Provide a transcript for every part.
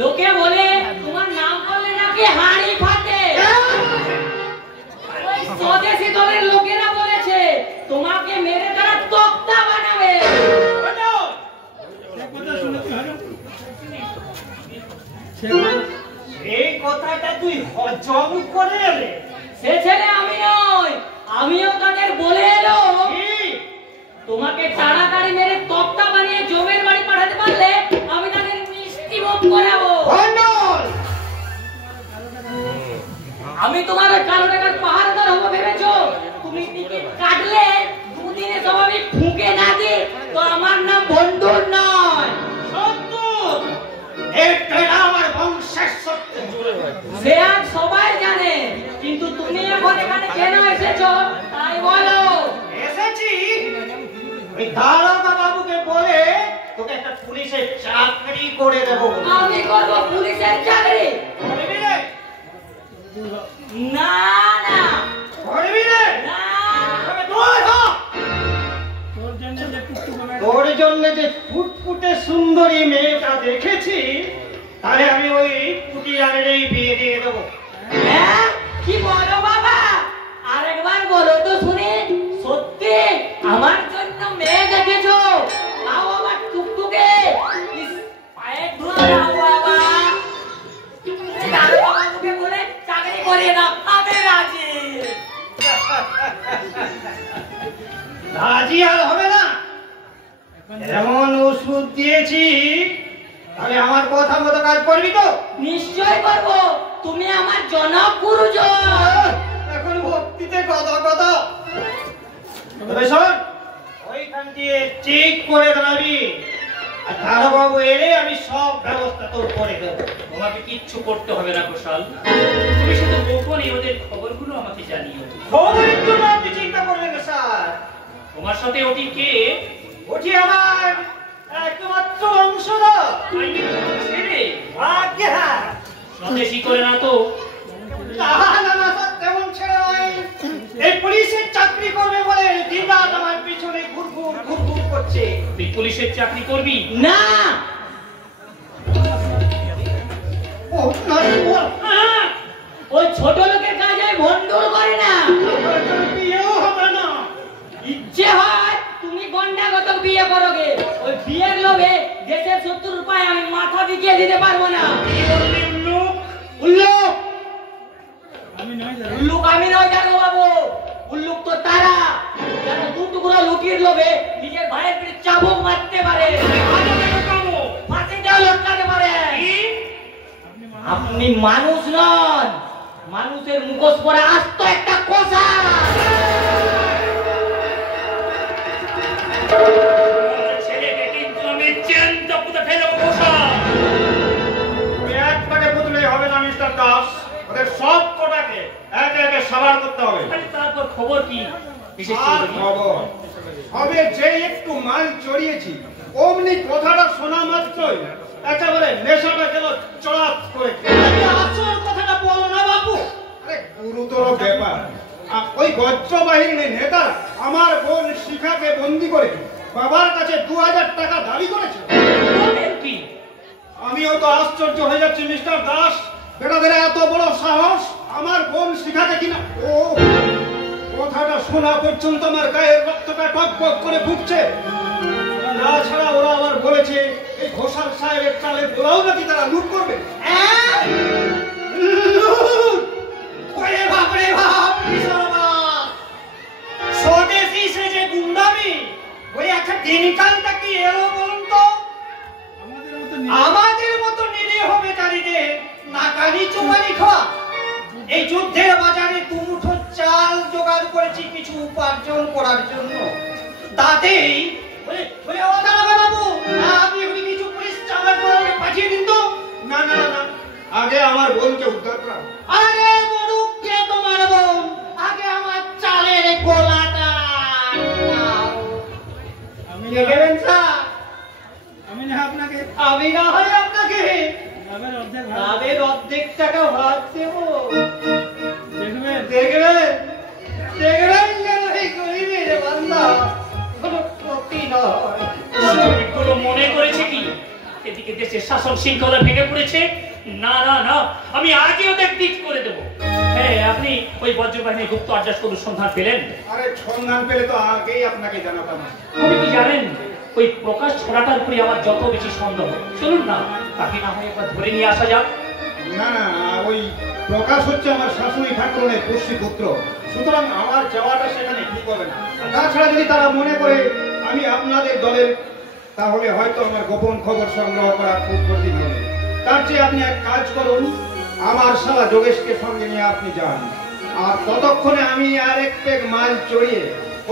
লোকে বলে তোমার নাম করলে নাকি হাড়ি ফাটে। ওই স্বদেশী দলের লোকেরা বলেছে তোমাকে মেরে তারা তক্তা বানাবে। এই কথাটা তুই হজম করে এলে? সে ছেলে আমি নই, আমিও তাদের বলে এলো তোমাকে তাড়াতাড়ি মেরে তক্তা বানিয়ে জমের বাড়ি পাঠাতে পারলে আমি তাদের মিষ্টি ভোগ করাবো। আমি তোমার কালো টাকার পাহাড়দার হবো ভেবেছো? তুমি টিকিট কাটলে দুদিনে সব আমি ফুঁকে না দিই তো আমার নাম বন্ধুর নয়, সত্তর। এটা আমার বংশের সত্য। সে আজ সবাই জানে, কিন্তু তুমি এখন এখানে কেন এসেছো তাই বলো। এসেছি ওই দারোগা বাবুকে বলে তোকে একটা পুলিশের চাকরি করে দেবো। আমি করবো পুলিশের চাকরি? করবি রে? না না করবি রে? না। তোর জন্য যে ফুটফুটে সুন্দরী মেয়েটা দেখেছি, তাহলে আমি ওই পুটিয়ারেরই বিয়ে দিয়ে দেবো। হ্যাঁ কি বলো বাবা? আরেকবার বলো তো শুনি। সত্যি আমার জন্য মেয়ে দেখেছো? তাও আবার টুকটুকে? ইস, পায়ে ধুলো দাও বাবা। দারোগা বাবুকে বলে চাকরি করিয়ে দাও, আমি রাজি। রাজি আর হবে না। এমন ওষুধ দিয়েছি, তাহলে আমার কথা মতো কাজ করবি তো? নিশ্চয় করবো, তুমি আমার জনক গুরুজন। এখন ভক্তিতে কথা কথা। তবে শোন, ওইখান দিয়ে ঠিক করে দাঁড়াবি, আর দারোগাবু এলে আমি সব ব্যবস্থা তোর করে দেবো। তোমাকে কিচ্ছু করতে হবে না কুশল, তুমি শুধু গোপনে ওদের খবরগুলো আমাকে জানিও। খবরের জন্য আপনি চিন্তা করবেন না স্যার। তোমার সাথে ওটি কে? ওটি আমার একমাত্র অংশধর। ছেলে আজ্ঞে হ্যাঁ। স্বদেশী করে না তো? না না না স্যার, তেমন ছেড়ে নয়। এই পুলিশের চাকরি করবে বলে দিনরাত আমার পিছনে ঘুরঘুর ঘুরঘুর করছে। তুই পুলিশের চাকরি করবি? না ও না বল। ওই ছোট লোকের কাজ আমি ভন্ডুল করে না। বিয়েও হবে না। ইচ্ছে হয় তুমি গন্ডাগত বিয়ে করোগে, ওই বিয়ের লোভে দেশের 70 রুপায় আমি মাথা বিকিয়ে দিতে পারবো না। উল্লুক উল্লুক আমি নয় জানো বাবু, উল্লুক তো তারা যারা দু টুকরো লুকির লোভে নিজের ভাইয়ের পিঠে চাবুক মারতে পারে, ফাঁসিটাও লটকাতে পারে। আপনি মানুষ নন, মানুষের মুখোশ পরে আস্ত একটা কোষা। ছেলেকে কিন্তু আমি জ্যান্ত পুঁতে ফেলে কুশল। একটাকে বুঝলে হবে না মিস্টার দাস, ওদের সব কটাকে একে একে সাবার করতে হবে। তারপর খবর কি? আর খবর হবে যে একটু মাল চড়িয়েছি, অমনি কথাটা শোনা মাত্রই একেবারে নেশাটা গেল চড়াত করে। আসল কথাটা বলো না বাবু। আরে গুরুতর ব্যাপার। ওই গজ্র বাহিনীর নেতা আমার বোন শিখাকে বন্দি করে বাবার কাছে 2000 টাকা দাবি করেছে। কি? আমিও তো আশ্চর্য হয়ে যাচ্ছি মিস্টার দাস, বেটাদের এত বড় সাহস আমার বোন শিখাকে কিনা। ও কথাটা শোনা পর্যন্ত আমার গায়ের রক্তটা টকবক করে ফুটছে। না ছাড়া ওরা আবার বলেছে এই ঘোষাল সাহেবের চালের গোলাও নাকি তারা লুট করবে। স্বদেশী সে যে গুন্ডামি, ওই একটা দিনকালটা কি এলো বলুন তো? আমাদের মতো নিরীহ বেচারীদের নাকানি চুমানি খাওয়া। এই যুদ্ধের বাজারে দুমুঠো চাল জোগাড় করেছি কিছু উপার্জন করার জন্য, তাতেই আপনি কিছু পুলিশ চালাক পাঠিয়ে দিন তো। না না না, আগে আমার বোনকে উদ্ধার করা। আরে মরুক কে তোমার বোন, আগে আমার চালের গোলাটা। আমি দেখবেন স্যার, আমি না হয় আপনাকে লাভের অর্ধেক টাকা ভাগ দেব। দেখবেন যেন এই গরিবের বান্দা কোনো ক্ষতি নয়। মনে করেছে কি এদিকে দেশের শাসন শৃঙ্খলা ভেঙে পড়েছে। না না না, আমি আজই ওদের ঠিক করে দেবো। হ্যাঁ, আপনি ওই বজ্রবাহিনীর গুপ্ত আড্ডার সন্ধান পেলেন? আরে সন্ধান পেলে তো আগেই আপনাকে জানাতাম। আপনি কি জানেন ওই প্রকাশ ছড়াটার উপরে আমার যত বেশি সন্দেহ। চলুন না, তাকে না হয় একবার ধরে নিয়ে আসা যাক। না না, ওই প্রকাশ হচ্ছে আমার শাশুড়ি ঠাকুরনের পুষ্টি পুত্র, সুতরাং আমার যাওয়াটা সেখানে ঠিক হবে না। তাছাড়া যদি তারা মনে করে আমি আপনাদের দলের, তাহলে হয়তো আমার গোপন খবর সংগ্রহ করা খুব কঠিন হবে। তার চেয়ে আপনি এক কাজ করুন, আমার শালা যোগেশকে সঙ্গে নিয়ে আপনি যান, আর ততক্ষণে আমি আর এক পেগ মাল চড়িয়ে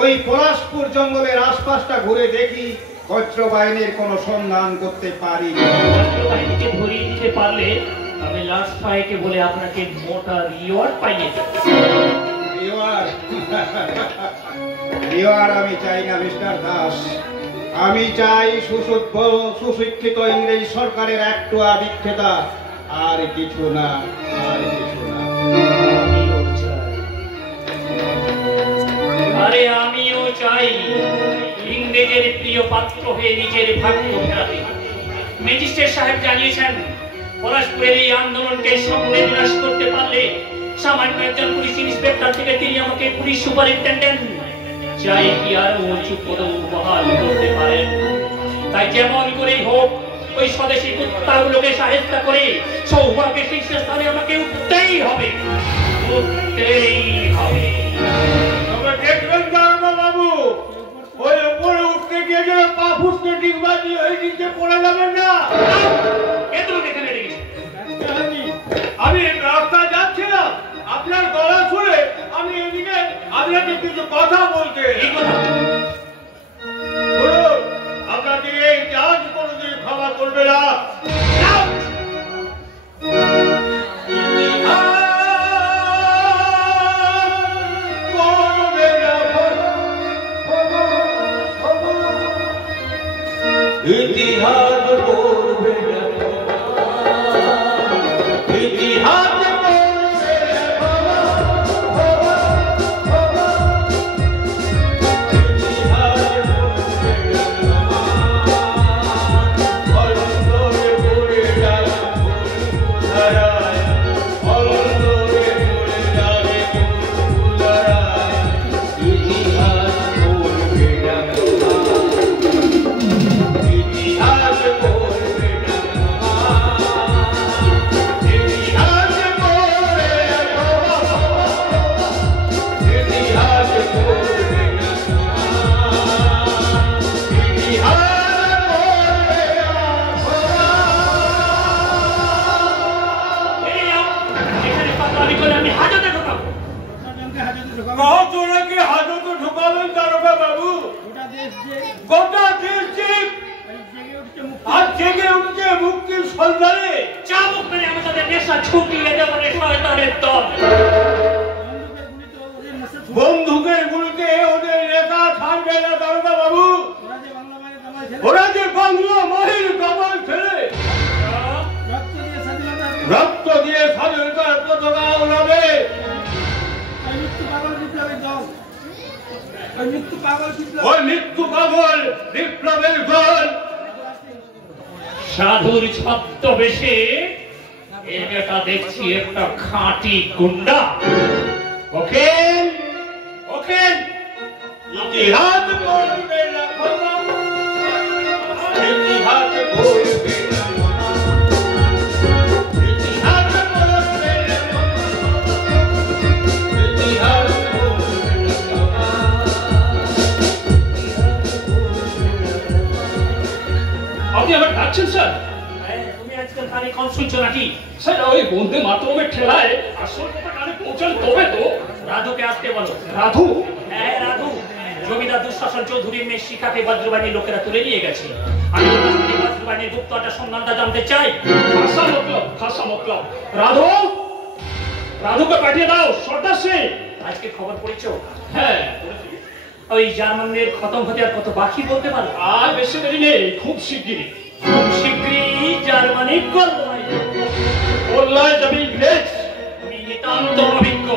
ওই পলাশপুর জঙ্গলের আশপাশটা ঘুরে দেখি বজ্রবাহিনীর কোনো সন্ধান করতে পারি। বজ্রবাহিনীকে ধরিয়ে দিতে পারলে আমি লাস্ট ফাইকে বলে আপনাকে মোটা রিওয়ার্ড পাইয়ে দেব। রিওয়ার্ড আমি চাই না মিস্টার দাস, আমি চাই সুশিক্ষিত ইংরেজ সরকারের একটু আদিক্ষেতা, আর কিছু না, আর কিছু না। আরে আমিও চাই ইংরেজের প্রিয় পাত্র হয়ে নিজের ভাগ্য ফেরাতে। ম্যাজিস্ট্রেট সাহেব জানিয়েছেন পলাশপুরের এই আন্দোলনকে সামনে বিনাশ করতে পারলে সামান্য একজন পুলিশ ইন্সপেক্টর থেকে তিনি আমাকে পুলিশ সুপারিনটেন্ডেন্ট চাই কি আর উঁচু পদ উপহার করতে পারেন। তাই যেমন করেই হোক ওই স্বদেশী কুত্তাগুলোকে সাহায্য করে সৌভাগ্যের শীর্ষস্থানে আমাকে উঠতেই হবে, উঠতেই হবে। তবে দেখবেন দারোগা বাবু, ওই উপরে উঠতে গিয়ে যেন পা ফুসকে ডিগবাজি হয়ে নিচে পড়ে যাবেন না। আমি রাস্তায় যাচ্ছিলাম, আপনার গলা শুনে আমি এদিকে আপনাকে কিছু কথা বলতে। বলুন, আপনাকে এই জাহাজ কোনোদিন ক্ষমা করবে না। ইতিহাস করবে না, ইতিহাস মুক্তির সন্ধানে চাবুক মেরে আমাদের নেশা ছুটিয়ে দেওয়ার শয়তানের দল। বন্দুকের গুলিতে ওদের নেতা থাকবে না দারোগা বাবু। ওরা যে বাংলা মাহির কামাল ছেড়ে রক্ত দিয়ে স্বাধীনতার পতাকা ওড়াবে। ওই মৃত্যু পাগল বিপ্লবের দল সাধুর ছদ্মবেশে এটা দেখছি একটা খাঁটি গুন্ডা। ওকে ওকে, ইতিহাস করবে না ক্ষমা, ইতিহাস করবে না ক্ষমা, ইতিহাস করবে না ক্ষমা, ইতিহাস করবে না ক্ষমা। আপনি আবার ডাকছেন স্যার? তুমি আজকাল কানে কম শুনছো নাকি? স্যার ওই বন্দে মাতরমের ঠেলায় আসল কথা কানে পৌঁছালে তবে তো। রাধুকে আসতে বলো। রাধু? হ্যাঁ রাধু, জমিদার দুঃশাসন চৌধুরীর মেয়ে শিখাকে বজ্রবাহিনীর লোকেরা তুলে নিয়ে গেছে। আমি বজ্রবাহিনীর গুপ্ত একটা সন্ধানটা জানতে চাই। খাসা মতলব। রাধু, রাধুকে পাঠিয়ে দাও সর্দার সিং। আজকে খবর পড়েছো? হ্যাঁ, ওই জার্মানদের খতম হতে আর কত বাকি বলতে পারো? আর বেশি দেরি নেই, খুব শিগগিরই। খুব শীঘ্রই জার্মানি গোল্লায় যাবে ইংরেজ। তুমি নিতান্ত অভিজ্ঞ,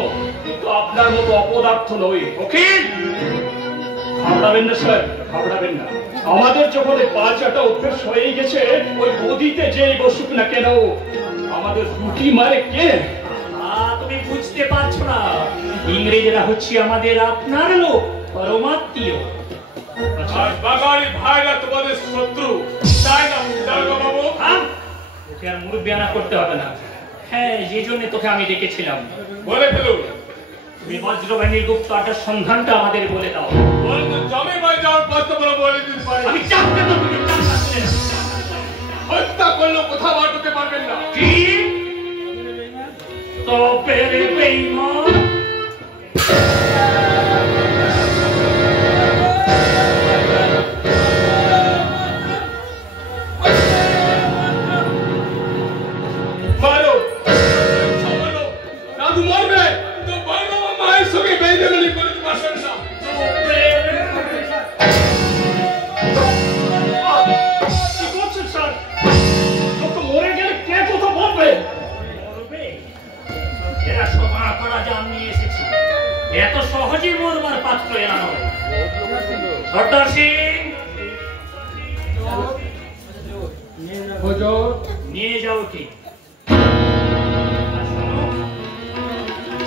কিন্তু আপনার মতো অপদার্থ নই। উকিল, ঘাবড়াবেন না স্যার, ঘাবড়াবেন না। আমাদের যখন এই পাঁচাটা অভ্যেস হয়ে গেছে ওই গদিতে যেই বসুক না কেন আমাদের রুটি মারে কে? তুমি বুঝতে পারছো না, ইংরেজরা হচ্ছে আমাদের আপনার লোক, পরমাত্মীয়। আর বাঙালি ভাইরা তোমাদের শত্রু, তাই না দারোগা বাবু? ওকে আর মুরব্বিয়ানা করতে হবে না। হ্যাঁ, যে জন্য তোকে আমি ডেকেছিলাম। বলে ফেলুন। তুমি বজ্রবাহিনীর গুপ্ত আড্ডার সন্ধানটা আমাদের বলে দাও। বলতো জমি বাড়ি যাওয়ার কথা বলে দিতে পারি। আমি চাপতে তো তুমি চাপটা শুনে না। হত্যা করলেও কোথাও আটকে পারবেন না। কি? তবে রে বেঈমান, মারো, দাদু মরবে তো বড় মায়ের সঙ্গে বেইমানি করে পারবেন না। কি করছেন স্যার? লোক তো মরে গেলে কে কথা বলবে? এরা সভা করা জান নিয়ে এসেছে, এত সহজে মরবার পাত্র এরা নয়। সর্দার সিং, নিয়ে যাও কি?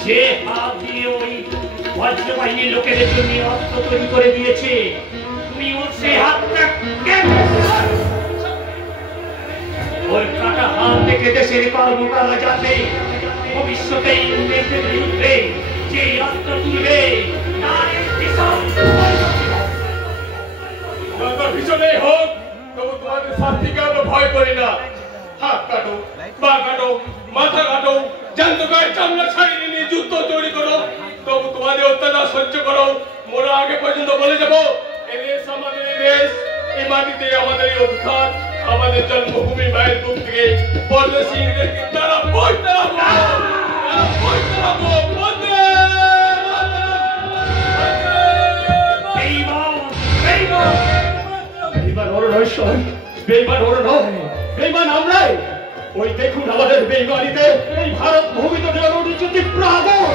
যে হাত দিয়ে ওই বজ্রবাহিনীর লোকেদের জন্য অস্ত্র তৈরি করে দিয়েছে, তুমি ওর সেই হাতটা কেটে দাও। ওর কাটা হাত থেকে দেশের কর্মকারা যাতে ভবিষ্যতে ইংরেজদের বিরুদ্ধে যে অস্ত্র তুলবে তার পিছনে হোক, তবু তোমাদের শাস্তিকে আমরা ভয় করি না। হাত কাটো, পা কাটো, মাথা কাটো, জ্যান্ত গায়ে চামড়া ছাড়িয়ে নিয়ে যুদ্ধ তৈরি করো, তবু তোমাদের অত্যাচার সহ্য করো। মোরা আগে পর্যন্ত বলে যাবো, এই দেশ আমাদের, এই দেশ, এই মাটিতে আমাদের এই অধিকার, আমাদের জন্মভূমি মায়ের বুক থেকে পরদেশী ইংরেজকে তারা বই তাড়াবো, বই তাড়াবো, বন্দে বেইমান ওরা নয় স্যার, বেইমান ওরা নয়, বেইমান আমরাই। ওই দেখুন আমাদের বেইমানিতে এই ভারত ভূমিতে জননীর তীব্র আগুন।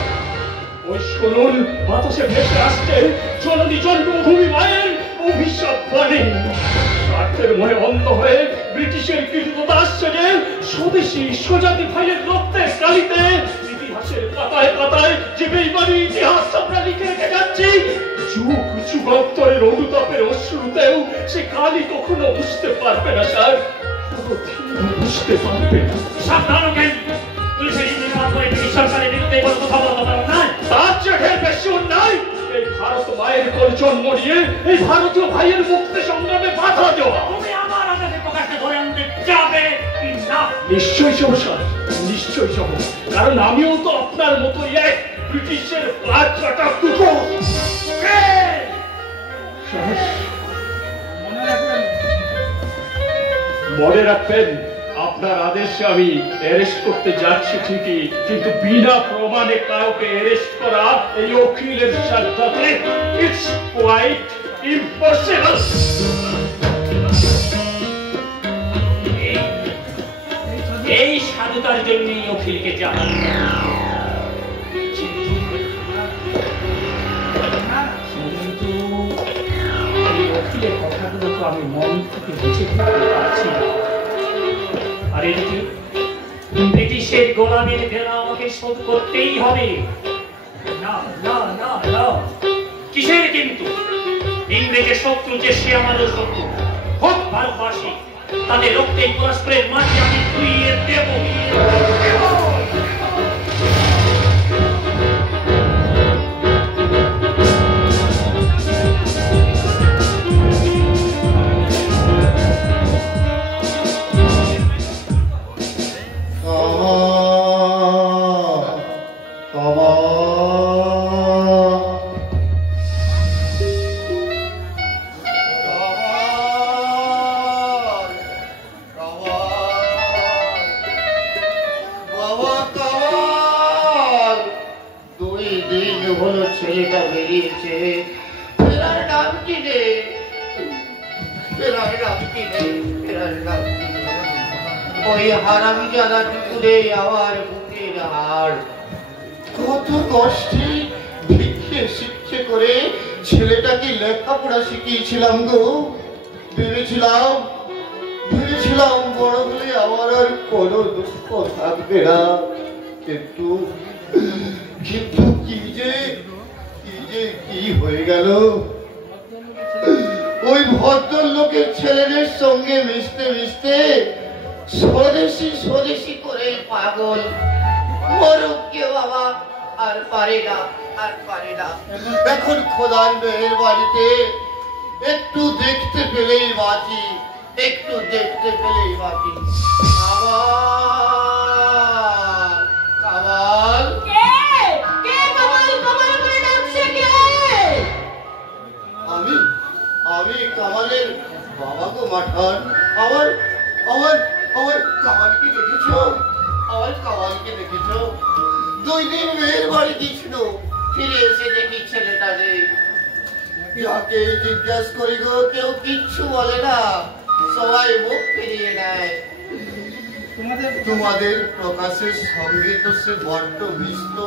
ওই শুনুন বাতাসে ভেসে আসছে জননী জন্মভূমি মায়ের অভিশাপ বাণী। স্বার্থের মনে অন্ধ হয়ে ব্রিটিশের কৃতজ্ঞতা আসছে যে স্বদেশী স্বজাতি ভাইয়ের রক্তের কালিতে ইতিহাসের পাতায় পাতায় যে বেইমানি ইতিহাস আমরা লিখে রেখে যাচ্ছি, যুগ যুগান্তরের অনুতাপের অশ্রুতেও সে কালি কখনো বুঝতে পারবে না স্যার, বুঝতে পারবে না। সাবধান কেন? পুলিশের ইন্দিরা করে সরকারের বিরুদ্ধে কোনো কথা বলতে পারো না। তার চেয়ে বেশি অন্যায় এই ভারত মায়ের কোল জন্ম নিয়ে এই ভারতীয় ভাইয়ের মুক্তি সংগ্রামে বাধা দেওয়া। তুমি আমার আদেশে প্রকাশকে ধরে আনতে যাবে কি না? নিশ্চয়ই সহ স্যার, নিশ্চয়ই সহ, কারণ আমিও তো আপনার মতোই এক ব্রিটিশের পাঁচ কাটা দুটো। মনে রাখবেন আপনার আদেশে আমি অ্যারেস্ট করতে যাচ্ছি ঠিকই, কিন্তু বিনা প্রমাণে কাউকে অ্যারেস্ট করা এই উকিলের সাথে ইটস কোয়াইট ইম্পসিবল। এই সাধুতার জন্যই উকিলকে জানা। কিন্তু এই উকিলের কথাগুলো তো আমি মন থেকে বুঝে ফেলতে পারছি না। আর এদিকে ব্রিটিশের গোলামের ভেলা আমাকে শোধ করতেই হবে। না না না না, কিসের কিন্তু? ইংরেজের শত্রু যে সে আমারও শত্রু, হোক ভারতবাসী, তাদের রক্তে পরস্পরের মাঝে আমি ধুইয়ে দেব। ছেলেটা বেরিয়েছে, ফেরার নাম কি নেই, ফেরার নাম কি নেই, ফেরার নাম কি নেই। ওই হারামজাদা টুকুরে আমার বুকের হাড়, কত কষ্টে ভিক্ষে শিক্ষে করে ছেলেটাকে লেখাপড়া শিখিয়েছিলাম গো। ভেবেছিলাম দাম বড় হলে আমার আর কোনো দুঃখ থাকবে না। কিন্তু কিন্তু কি হয়ে গেল? ওই ভদ্রলোকের ছেলেদের সঙ্গে মিশতে মিশতে স্বদেশি করে পাগল। মরুক কে বাবা, আর পারে না। এখন খোদার মেয়ের বাড়িতে একটু দেখতে পেলেই বাঁচি। কামাল আমি কামালের বাবা গো মাঠান। আমার কামালকে দেখেছো? আমার কামালকে দেখেছো? 2 দিন মেয়ের বাড়ি গিয়েছিল, ফিরে এসে দেখি ছেলেটা নেই। যাকে জিজ্ঞাসা করি গো, কেউ কিচ্ছু বলে না, সবাই মুখ ফিরিয়ে নেয়। তোমাদের প্রকাশের সঙ্গে তো সে বড্ড মিশত,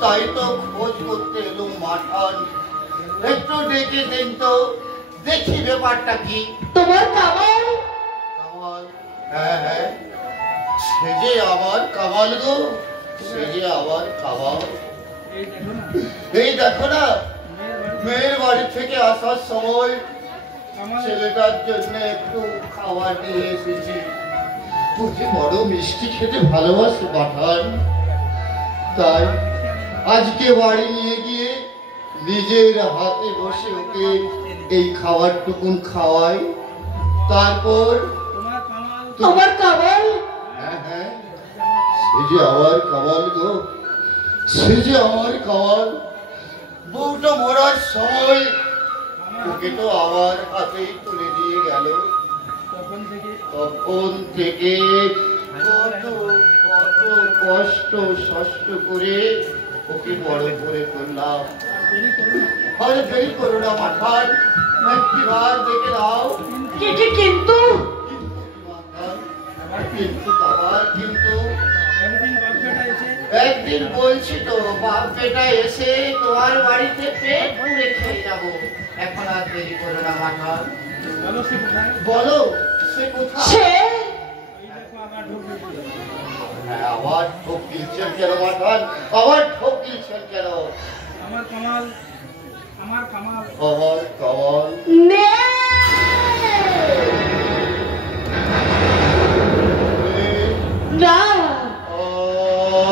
তাই তো খোঁজ করতে এলুম মাঠান। একটু ডেকে দেন তো, দেখি ব্যাপারটা কি। তোমার কামাল? হ্যাঁ, সে যে আমার কামাল গো, সে যে আমার কামাল। এই দেখো না, মেয়ের বাড়ি থেকে আসার সময় ছেলেটার জন্য একটু খাবার নিয়ে এসেছি। বুঝি বড় মিষ্টি খেতে ভালোবাসে পাঠান, তাই আজকে বাড়ি নিয়ে গিয়ে নিজের হাতে বসে ওকে এই খাবারটুকুন খাওয়াই। তারপর তোমার কামাল? হ্যাঁ, সে যে আমার কামাল গো, সে যে আমার কামাল। বউটা মরার সময় ওকে তো আমার হাতেই তুলে দিয়ে গেল। তখন থেকে কত কষ্ট করে ওকে বড় করে করলাম। আর দেরি করো না মাঠান, একটিবার দেখে নাও। কিন্তু একদিন বলছি তো, বাপ বেটা এসে তোমার বাড়িতে পেট পুড়ে খেয়ে যাবো। এখন আর দেরি করো না মাঠান, বলো সে কোথায়? আবার ঠোক গিলছেন কেন মাঠান? আবার ঠোক গিলছেন কেন? আমার কামাল না,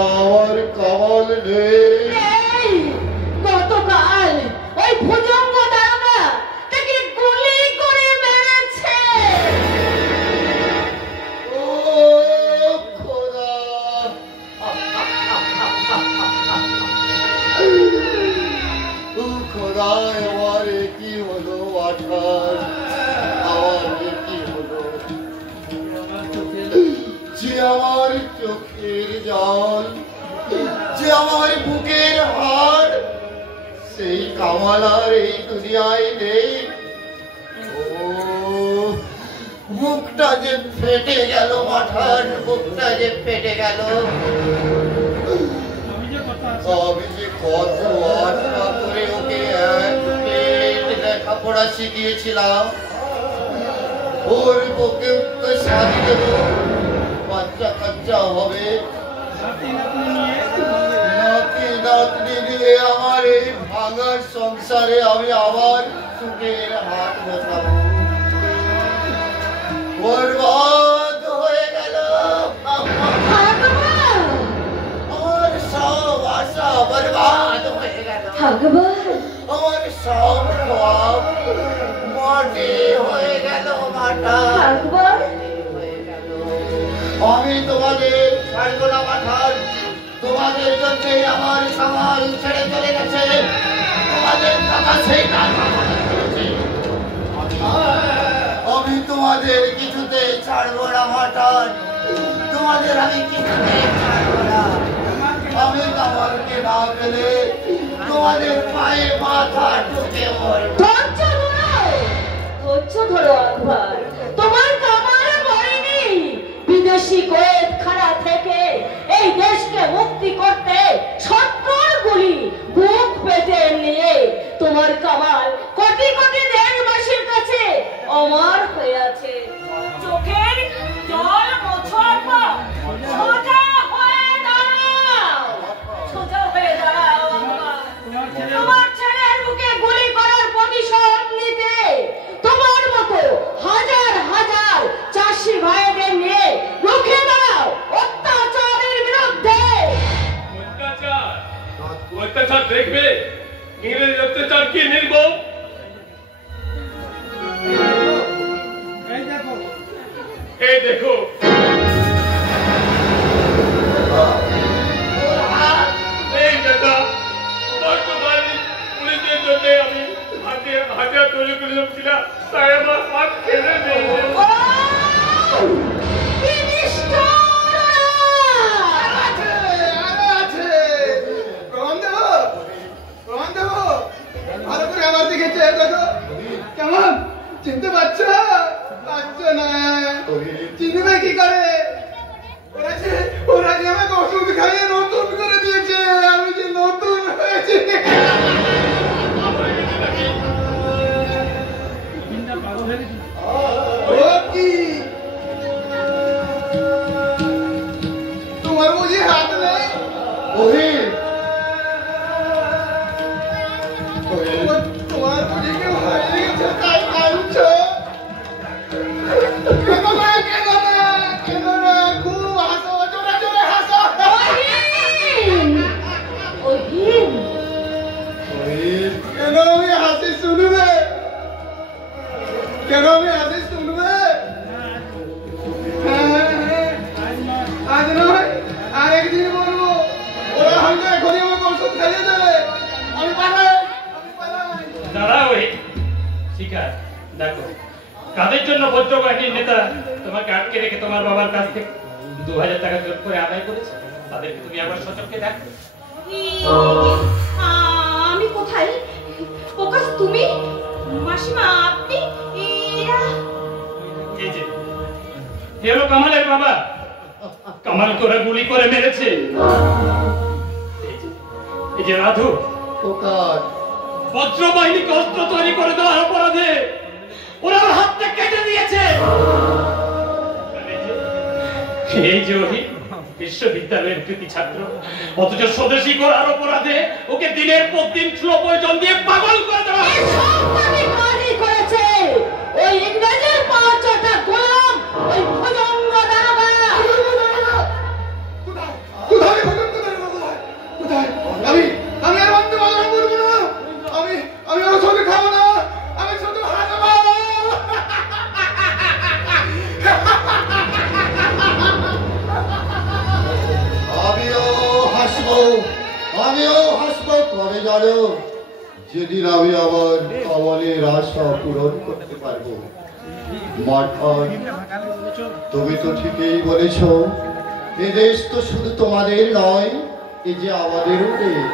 আমার কামাল নেই। গতকাল ওই ভুজঙ্গ দারোগা তাকে গুলি করে মেরেছে। ও খোদা, ও খোদা, আমার কি হলো মাঠান? আমার কি হলো? যে আমার চোখের জল, যে আমার বুকের হাড়, সেই কামাল আর এই দুনিয়ায় নেই। ও বুকটা যে ফেটে গেল মাঠান, বুকটা যে ফেটে গেল। আমি যে কত আশা করে ওকে লেখাপড়া শিখিয়েছিলাম, ওর বুকে উঠতে শাড়ি দেব, বাচ্চা কাচ্চা হবে, নাতনি নিয়ে আমার এই ভাঙার সংসারে আমি আবার সুখের হাত বসাবো। বরবাদ হয়ে গেল আমার সব আশা, বরবাদ হয়ে গেল আমার সব খোয়াব, মাটি হয়ে গেল মাটা। আমি তোমাদের ছাড়বো না মাঠান, তোমাদের জন্যই আমার কামাল ছেড়ে চলে গেছে। তোমাদের কাছে আমি তোমাদের কিছুতে ছাড়বো না মাঠান, তোমাদের আমি কিছুতে ছাড়বো না। আমি কামালকে না পেলে তোমাদের পায়ে মাথা ঢুকে পড়বো। ধরো আকবর, তোমার কামাল মরেনি। বিদেশি কয়েদখানা থেকে এই দেশকে মুক্তি করতে 70 গুলি বুক পেতে নিয়ে তোমার কামাল কোটি কোটি দেশবাসীর কাছে অমর হয়ে আছে। চোখের অত্যাচার দেখবে, ইংরেজ অত্যাচার কি নির্মম। এই দেখো এই দাদা বর্তমানে পুলিশের জন্য আমি হাজার তৈরি করেছিলাম, তাই আমার হাত কেড়ে নেই। ভালো করে আমার দিকে চেয়ে দেখো, কেমন চিনতে পারছো? পারছো না, চিনবে কি করে? ওরা যে আমাকে ওষুধ খাইয়ে নতুন করে দিয়েছে, আমি যে নতুন হয়েছি। তোমার বুঝি হাত নেই? তোমার বুঝি কেউ হারিয়ে গেছে তাই কাঁদছো? কেন না খুব হাসো, জোরে জোরে হাসো। কেন আমি হাসি শুনবে? কেন আমি হাসি শুনবে? আজ নয় আরেকদিন বলবো, ওরা হয়তো এখনই আমাকে ওষুধ খাইয়ে দেবে। আমি পালাই। দাঁড়াও, শিকার দেখো কাদের জন্য বজ্রবাহিনীর নেতা তোমাকে আটকে রেখে তোমার বাবার কাছ থেকে 2000 টাকা জোর করে আদায় করেছে, তাদেরকে তুমি আবার সচক্ষে দেখো। আমি কোথায়? প্রকাশ তুমি? মাসিমা আপনি? এই যে হলো কামালের বাবা, কামাল করে গুলি করে মেরেছে। এই যে রাধু, বজ্রবাহিনীকে অস্ত্র তৈরি করে দেওয়ার অপরাধে ওরা হাতটা কেটে দিয়েছে। এই যে ওহি বিশ্ববিদ্যালয়ের কৃতি ছাত্র, অথচ স্বদেশী করার অপরাধে ওকে দিনের পর দিন স্লো পয়জন দিয়ে পাগল করে দেওয়া করেছে। ওই ইংরেজের পাঁচটা গোলাম, ওই ভুজঙ্গ দারোগা। কোথায় কোথায়? আমি আর বন্ধু বাজার করবো না। আমি ওর সঙ্গে খাবো না। আমি শুধু হাসবো। আমিও হাসবো কবে জানো? যেদিন আমি আবার কামালের আশা পূরণ করতে পারবো। মাঠান, তুমি তো ঠিকই বলেছ, এ দেশ তো শুধু তোমাদের নয়, এ যে আমাদেরও দেশ।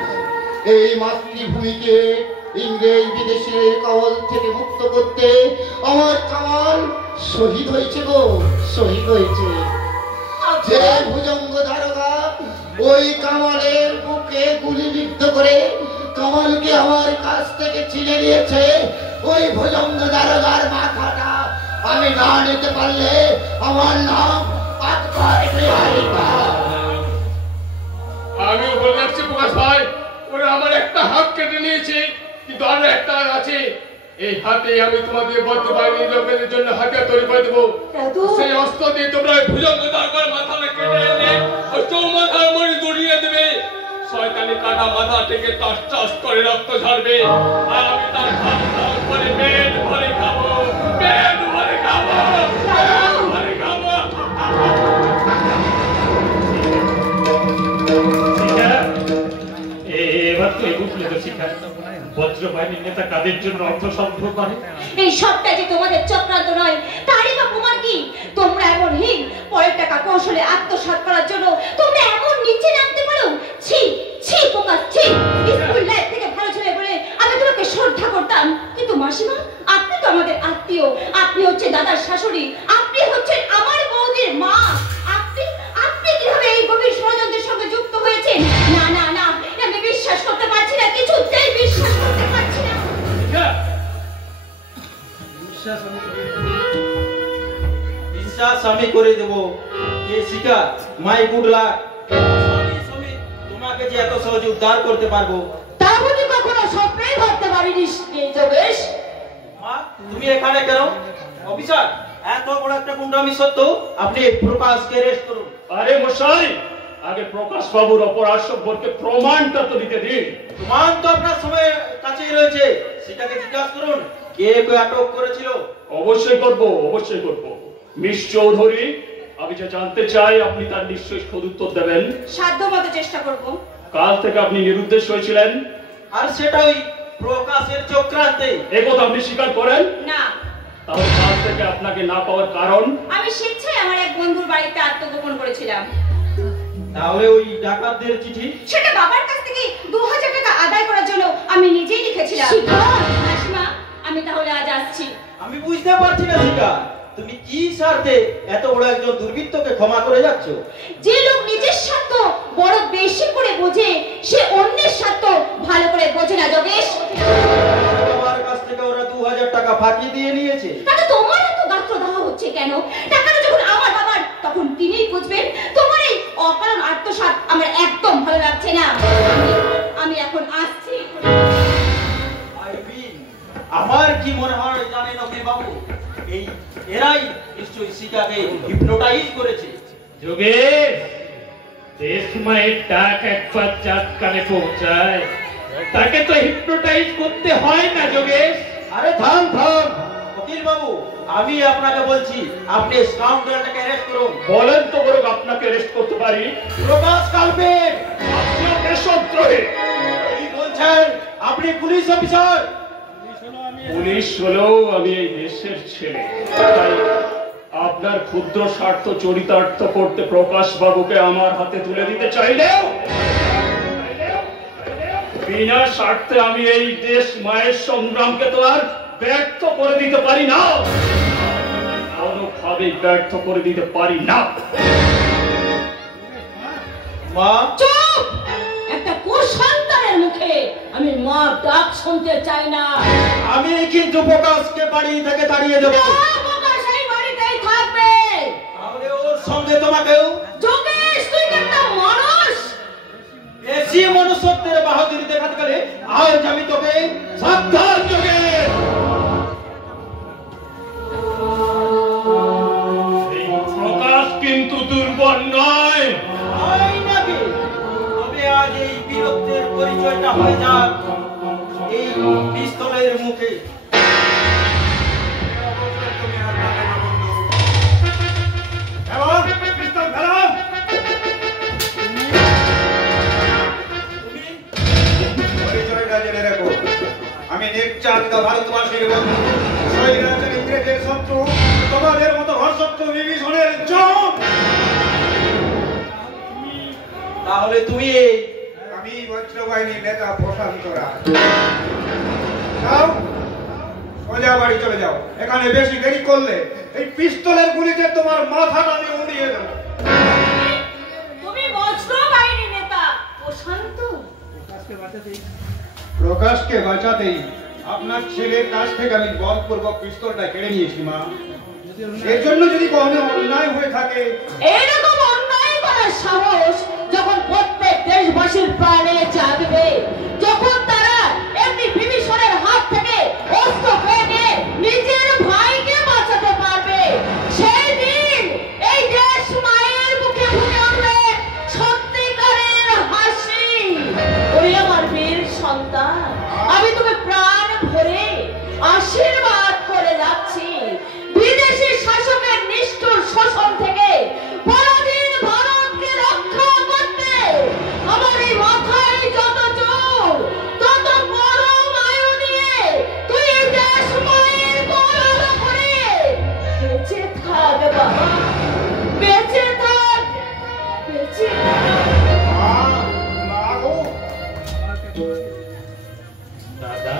এই মাতৃভূমিকে ইংরেজ বিদেশের কবল থেকে মুক্ত করতে আমার কামাল শহীদ হয়েছে গো, শহীদ হয়েছে। যে ভুজঙ্গ দারোগা ওই কামালের বুকে গুলিবিদ্ধ করে কামালকে আমার কাছ থেকে ছিনে নিয়েছে, ওই ভুজঙ্গ দারোগার মাথাটা আমি না নিতে পারলে আমার নাম আমিও বলে যাচ্ছি প্রকাশ ভাই, ওরা আমার একটা হাত কেটে নিয়েছে, কিন্তু আরো একটা আছে। এই হাতে আমি তোমাদের বজ্রবাহিনীর লোকেদের জন্য হাতিয়ার তৈরি করে দেবো। সেই অস্ত্র দিয়ে তোমরা ভুজঙ্গ দারোগার মাথাটা কেটে এনে ওই চৌমাথার মনে গড়িয়ে দেবে। শয়তানি কাটা মাথা থেকে টাস টাস করে রক্ত ঝরবে, আর আমি তার খাম খাম করে পেট ভরে খাবো, পেট ভরে খাবো, পেট ভরে খাবো। এবার তো বুঝলে তো শিখা, বজ্রবাহিনীর নেতা কাদের জন্য অর্থ সংগ্রহ করে? এই সবটা যে তোমাদের চক্রান্ত নয়, তারই বা প্রমাণ কি? তোমরা এমন হীন, পরের টাকা কৌশলে আত্মসাৎ করার জন্য তোমরা এমন নিচে নামতে পারো? ছি ছি প্রকাশ, ছি। স্কুল লাইফ থেকে ভালো ছেলে বলে আমি তোমাকে শ্রদ্ধা করতাম, কিন্তু মাসিমা আপনি তো আমাদের আত্মীয়, আপনি হচ্ছে দাদার শাশুড়ি, আপনি হচ্ছেন আমার বৌদির মা। আপনি কিভাবে এই গভীর ষড়যন্ত্রের সঙ্গে যুক্ত হয়েছেন? না না না, আমি বিশ্বাস করতে পারছি না, কিছুতেই বিশ্বাস করতে পারছি না। বিশ্বাস আমি করে দেবো। কে শিখা, মাই গুড লাক। তোমাকে যে এত সহজে উদ্ধার করতে পারবো তা আমি কখনো স্বপ্নেই ভাবতে পারিনি যোগেশ। মা, তুমি এখানে কেন? অফিসার, এত বড় একটা গুন্ডামি সত্ত্বেও আপনি প্রকাশকে অ্যারেস্ট করুন। আরে মশাই, আগে প্রকাশ বাবুর অপরাধ সম্পর্কে প্রমাণটা তো দিতে দিন। প্রমাণ তো আপনার সময় কাছেই রয়েছে, সেটাকে জিজ্ঞাসা করুন কে কে আটক করেছিল। অবশ্যই করব, অবশ্যই করব। মিস চৌধুরী, আমি যে জানতে চাই আপনি তার নিশ্চয়ই সদুত্তর দেবেন। সাধ্যমতো চেষ্টা করব। কাল থেকে আপনি নিরুদ্দেশ হয়েছিলেন, আর সেটাই প্রকাশের চক্রান্তে। এই কথা আপনি স্বীকার করেন? না। তাহলে কাল থেকে আপনাকে না পাওয়ার কারণ? আমি স্বেচ্ছায় আমার এক বন্ধুর বাড়িতে আত্মগোপন করেছিলাম। তাহলে ওই ডাকাতদের চিঠি? সেটা বাবার কাছ থেকে 2000 টাকা আদায় করার জন্য আমি নিজেই লিখেছিলাম। মাসিমা, আমি তাহলে আজ আসছি। আমি বুঝতে পারছি না শিকা, তুমি কি স্বার্থে এত বড় একজন দুর্বৃত্তকে ক্ষমা করে যাচ্ছ? যে লোক নিজের স্বার্থ বড় বেশি করে বোঝে, সে অন্যের স্বার্থ ভালো করে বোঝে না যোগেশ। বাবার কাছ থেকে ওরা 2000 টাকা ফাঁকি দিয়ে নিয়েছে। তাতে তোমার এত গাত্রদাহ হচ্ছে কেন? টাকাটা যখন আমার বাবার, তখন তিনিই বুঝবেন। তোমার এই অকারণ আত্মসাৎ আমার একদম ভালো লাগছে না। আমি এখন আসছি। আমার কি মনে হয় জানেন অখিল বাবু, এরাই নিশ্চয়ই শিকাকে হিপনোটাইজ করেছে। যোগেশ, দেশ মায়ের ডাক একবার যার কানে পৌঁছায় তাকে তো হিপনোটাইজ করতে হয় না যোগেশ। আরে থাম থাম অখিল বাবু, আমি আপনাকে বলছি আপনি স্কাউন্ডারটাকে অ্যারেস্ট করুন। বলেন তো বরং আপনাকে অ্যারেস্ট করতে পারি? প্রকাশ কালপেট, আপনি দেশদ্রোহী। কি বলছেন? আপনি পুলিশ অফিসার। পুলিশ হলেও আমি এই দেশের ছেলে, তাই আপনার ক্ষুদ্র স্বার্থ চরিতার্থ করতে প্রকাশ বাবুকে আমার হাতে তুলে দিতে চাইলেও বিনা স্বার্থে আমি এই দেশ মায়ের সংগ্রামকে তো আর ব্যর্থ করে দিতে পারি না, কোনোভাবেই ব্যর্থ করে দিতে পারি না। মা চুপ! একটা কুসন্তানের মুখে আমি মা ডাক শুনতে চাই না। আমি কিন্তু প্রকাশকে বাড়ি থেকে তাড়িয়ে দেবো। সেই বাড়িতেই থাকবে। তাহলে ওর সঙ্গে তোমাকেও। যোগেশ, তুই কি একটা মানুষ? বেশি মনুষ্যত্বের বাহাদুরি দেখাতে গেলে আজ আমি তোকে সাবধান যোগে। প্রকাশ কিন্তু দুর্বল নয়। নাকি? তবে আজ এই বীরত্বের পরিচয়টা হয়ে যাক এই পিস্তলের মুখে। আমি নির্যাতিত ভারতবাসীর বন্ধু, স্বৈরাচার ইংরেজের শত্রু, তোমাদের মতো হর্ষত্ব বিভীষণের জম। তাহলে তুমি আমি বজ্রবাহিনীর নেতা প্রশান্ত রায়। যাও, সোজা বাড়ি চলে যাও। এখানে বেশি দেরি করলে এই পিস্তলের গুলিতে তোমার মাথাটা আমি উড়িয়ে দেবো। তুমি বজ্রবাহিনী নেতা প্রশান্ত? প্রকাশকে বাঁচাতেই আপনার ছেলের কাছ থেকে আমি বলপূর্বক পিস্তলটা কেড়ে নিয়েছি মা। এর জন্য যদি কোনো অন্যায় হয়ে থাকে, এরকম অন্যায় করার সাহস যখন প্রত্যেক দেশবাসীর প্রাণে জাগবে, যখন তারা এমনি বিভীষণের হাত থেকে অস্ত্র পেয়ে নিজের ভাইকে বাঁচাতে পারবে, সেই দিন এই দেশ মায়ের মুখে ফুটে উঠবে সত্যিকারের হাসি। ওরে আমার বীর সন্তান, আমি তোকে প্রাণ ভরে আশীর্বাদ করে যাচ্ছি। বিদেশি শাসকের নিষ্ঠুর শোষণ থেকে পরাধীন ভারতকে রক্ষা করতে আমার এই মাথায় যত জোর, তত পরম আয়ু নিয়ে তুই এই দেশ মায়ের গৌরব করে বেঁচে থাক বাবা, বেঁচে থাক, বেঁচে দাদা,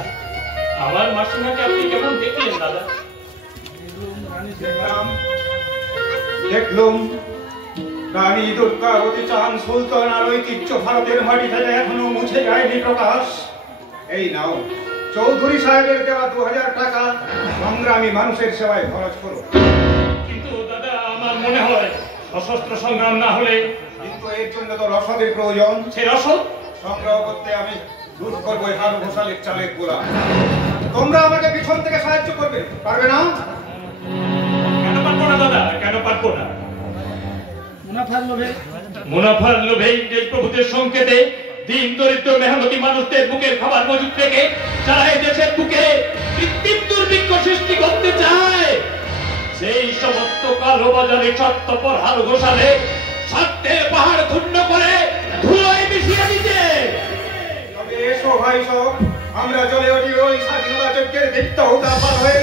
আমার মাসিমাকে আপনি কেমন দেখলেন দাদা? দেখলুম রানী দুর্গাবতী চান সুলতান আর ঐতিহ্য ভারতের মাটি থেকে এখনো মুছে যায়নি প্রকাশ। এই নাও, চৌধুরী সাহেবের দেওয়া 2000 টাকা সংগ্রামী মানুষের সেবায় খরচ করো। কিন্তু দাদা, আমার মনে হয় সশস্ত্র সংগ্রাম না হলে। কিন্তু এর জন্য তো রসদের প্রয়োজন। সেই রসদ সংগ্রহ করতে আমি লুট করবো হারু ঘোষালের চালের গোলা। তোমরা আমাকে পিছন থেকে সাহায্য করবে, পারবে না? কেন পারবো না দাদা, কেন পারবো না? মুনাফার লোভে ইংরেজ প্রভুদের সংকেতে দিন দরিদ্র মেহনতি মানুষদের বুকের খাবার মজুদ রেখে যারা এই দেশের বুকে কৃত্রিম দুর্ভিক্ষ সৃষ্টি করতে চায়, সেই সমস্ত কালো বাজারে স্বার্থপর হাল ঘোষালে স্বার্থের পাহাড় ক্ষুণ্ণ করে ধুলোয় মিশিয়ে দিতে। তবে এসো ভাই সব, আমরা চলে ওঠি ওই স্বাধীনতা যজ্ঞের দীপ্ত উদাহরণ হয়ে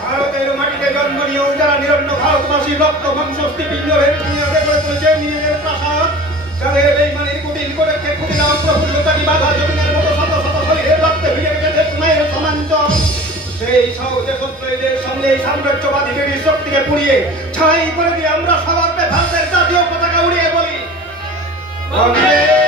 ভারতের মাটিতে জন্ম নিয়েও যারা নিরন্ন ভারতবাসী রক্ত মাংস পিণ্ড ভেঙে করে তুলেছে নিজেদের প্রাসাদ, যাদের বেইমানির কুটিল করে কুটিলাম প্রফুল্লতাকে বাধা জমিনের মতো শত শত শরীরের রক্তে ভিজে গেছে মায়ের সমাঞ্চল, সেই দেশত্রীদের সঙ্গে সাম্রাজ্যবাদী ব্রিটিশ শক্তিকে পুড়িয়ে ছাই করে দিয়ে আমরা সবার ভারতের জাতীয় পতাকা উড়িয়ে বলি বন্দে